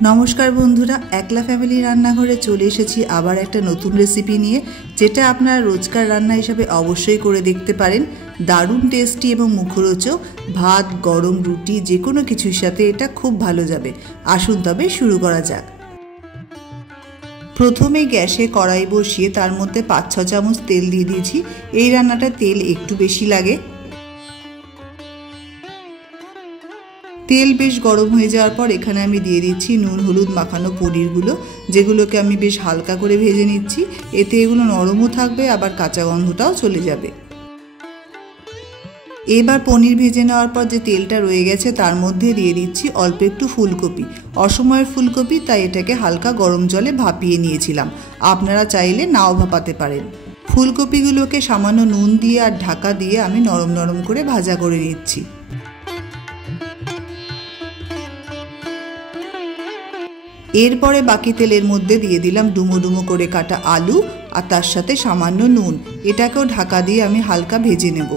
नमस्कार बंधुरा एकला फैमिली रान्नाघरे चले एसेछि आबार एकटा नतून रेसिपि निये जेटा आपनारा रोजकार रान्ना हिसेबे अवश्यई करे देखते पारेन। दारुण टेस्टी एबं मुखरोचक भात गरम रुटी जेकोनो किछुर साथे एटा खूब भालो जाबे। आसुन तबे शुरू करा जाक। प्रथमे गैसे कड़ाई बसिए तार मध्य 5-6 चामच तेल दिए दिएछि। एई रान्नाटा तेल एकटू बेशी लागे। तेल बेश गरम हो जाওয়ার পর এখানে আমি দিয়ে দিচ্ছি নুন হলুদ মাখানো পনিরগুলো, যেগুলোকে আমি বেশ হালকা করে ভেজে নিচ্ছি। এতে এগুলো নরমও থাকবে আবার কাঁচা গন্ধটাও চলে যাবে। এবার পনির ভেজে নেওয়ার পর যে তেলটা রয়ে গেছে তার মধ্যে দিয়ে দিচ্ছি অল্প একটু ফুলকপি। অসময়ের ফুলকপি, তাই এটাকে হালকা গরম জলে ভাপিয়ে নিয়েছিলাম। আপনারা চাইলে নাও ভাপাতে পারেন। ফুলকপিগুলোকে সামান্য নুন দিয়ে আর ঢাকা দিয়ে আমি নরম নরম করে ভাজা করে নিচ্ছি। এরপরে বাকি তেলের মধ্যে দিয়ে দিলাম ডুমো ডুমো করে কাটা আলু আর তার সাথে সামান্য নুন। এটাকেও ঢাকা দিয়ে আমি হালকা ভেজে নেব।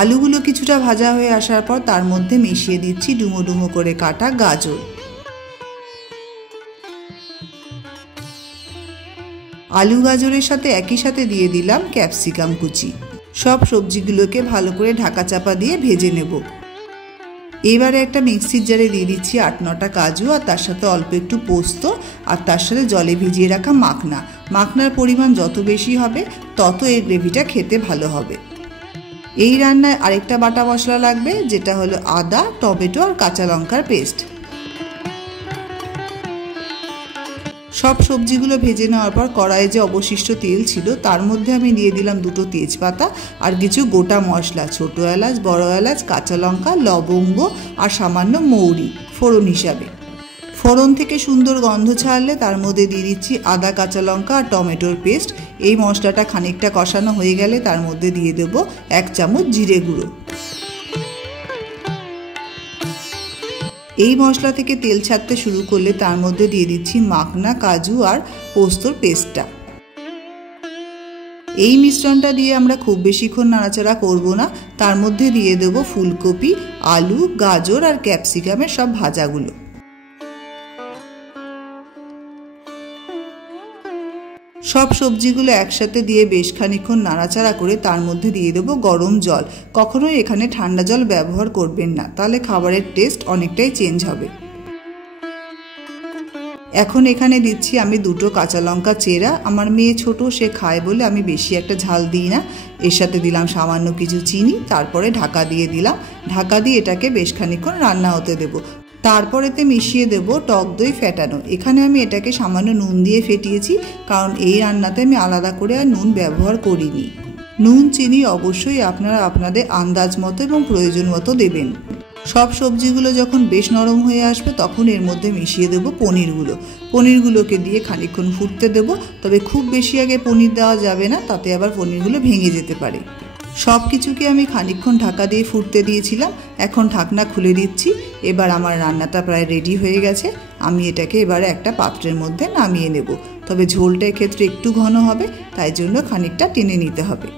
আলুগুলো কিছুটা ভাজা হয়ে আসার পর তার মধ্যে মিশিয়ে দিচ্ছি ডুমো ডুমো করে কাটা গাজর। আলু গাজরের সাথে একই সাথে দিয়ে দিলাম ক্যাপসিকাম কুচি। सब सब्जीगुलोके भालो करे ढाका चापा दिए भेजे नेब। एबारे एक मिक्सिर जारे दिए दिচ্ছি 8-9টা काजू और तार साथे अल्प एकटू पोस्त और तार साथे जले भिजिए रखा माखना। माखनार परिमाण যত বেশি হবে তত এই গ্রেভিটা খেতে ভালো হবে। এই রান্নায় আরেকটা বাটা মশলা লাগবে, যেটা হলো আদা টমেটো और কাঁচা লঙ্কার পেস্ট। सब सब्जीगुलो भेजे नेওয়ার पर कड़ाई जे अवशिष्ट तेल छिलो तार मध्य आमी दिए दिलाम 2টো तेजपाता और किछु गोटा मशला, छोटो एलाच बड़ो एलाच काँचा लंका लवंग और सामान्य मौरी फोड़न हिसाबे। फोड़न थेके सुंदर गन्ध छाड़ले तार मध्य दिए दिচ্ছি आदा काँचा लंका और टमेटोर पेस्ट। এই মশলাটা খানিকটা কষানো হয়ে গেলে তার মধ্যে দিয়ে দেব 1 চামচ জিরে গুঁড়ো। এই মশলা থেকে তেল ছাড়তে শুরু করলে তার মধ্যে দিয়ে দিচ্ছি মাখনা কাজু আর পোস্তর পেস্টটা। এই মিশ্রণটা দিয়ে আমরা খুব বেশিক্ষণ নাড়াচাড়া করব না। তার মধ্যে দিয়ে দেব ফুলকপি আলু গাজর আর ক্যাপসিকামের সব ভাজাগুলো। सब सब्जीगुलो एकसाथे दिए बेश खानिकक्षण नाड़ाचाड़ा करे तार मध्य दिए देब गरम जल। कखनोई एखाने ठांडा जल व्यवहार करबेन ना, ताहले खाबारेर टेस्ट अनेकटाई चेंज होबे। এখন এখানে দিচ্ছি আমি 2টো কাঁচা লঙ্কা চেরা। আমার মেয়ে ছোট, সে খায় বলে আমি বেশি একটা ঝাল দিই না। এর সাথে দিলাম সামান্য কিছু চিনি, তারপরে ঢাকা দিয়ে দিলাম। ঢাকা দিয়ে এটাকে বেশ খানিকক্ষণ রান্না হতে দেব। তারপর এতে মিশিয়ে দেব টক দই ফেটানো। এখানে আমি এটাকে সামান্য নুন দিয়ে ফেটিয়েছি, কারণ এই রান্নাতে আমি আলাদা করে আর নুন ব্যবহার করিনি। নুন চিনি অবশ্যই আপনারা আপনাদের আন্দাজ মতো এবং প্রয়োজন মতো দেবেন। सब सब्जीगुलो যখন বেশ নরম হয়ে আসবে তখন এর মধ্যে মিশিয়ে দেব পনিরগুলো। পনিরগুলোকে দিয়ে খানিকক্ষণ ফুটতে দেব, তবে খুব বেশি আগে পনির দেওয়া যাবে না, তাতে আবার পনিরগুলো ভেঙে যেতে পারে। সব কিছুকে আমি খানিকক্ষণ ঢাকা দিয়ে ফুটতে দিয়েছিলাম। এখন ঢাকনা খুলে দিচ্ছি। এবার আমার রান্নাটা প্রায় রেডি হয়ে গেছে। আমি এটাকে এবারে একটা পাত্রের মধ্যে নামিয়ে নেব। তবে ঝোলটা ক্ষেত্রে একটু ঘন হবে, তাই জন্য খানিকটা টেনে নিতে হবে।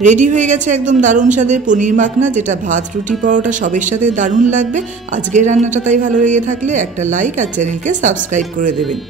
रेडी हो गेছে एकदम दारुण स्वादेर पनिर माखना, जेटा भात रुटी परोटा सबेर साथे दारुण लागबे। आजकेर रान्नाटा ताई भालो लेगे थाकले एकटा लाइक और चैनलके सबस्क्राइब करे देबेन।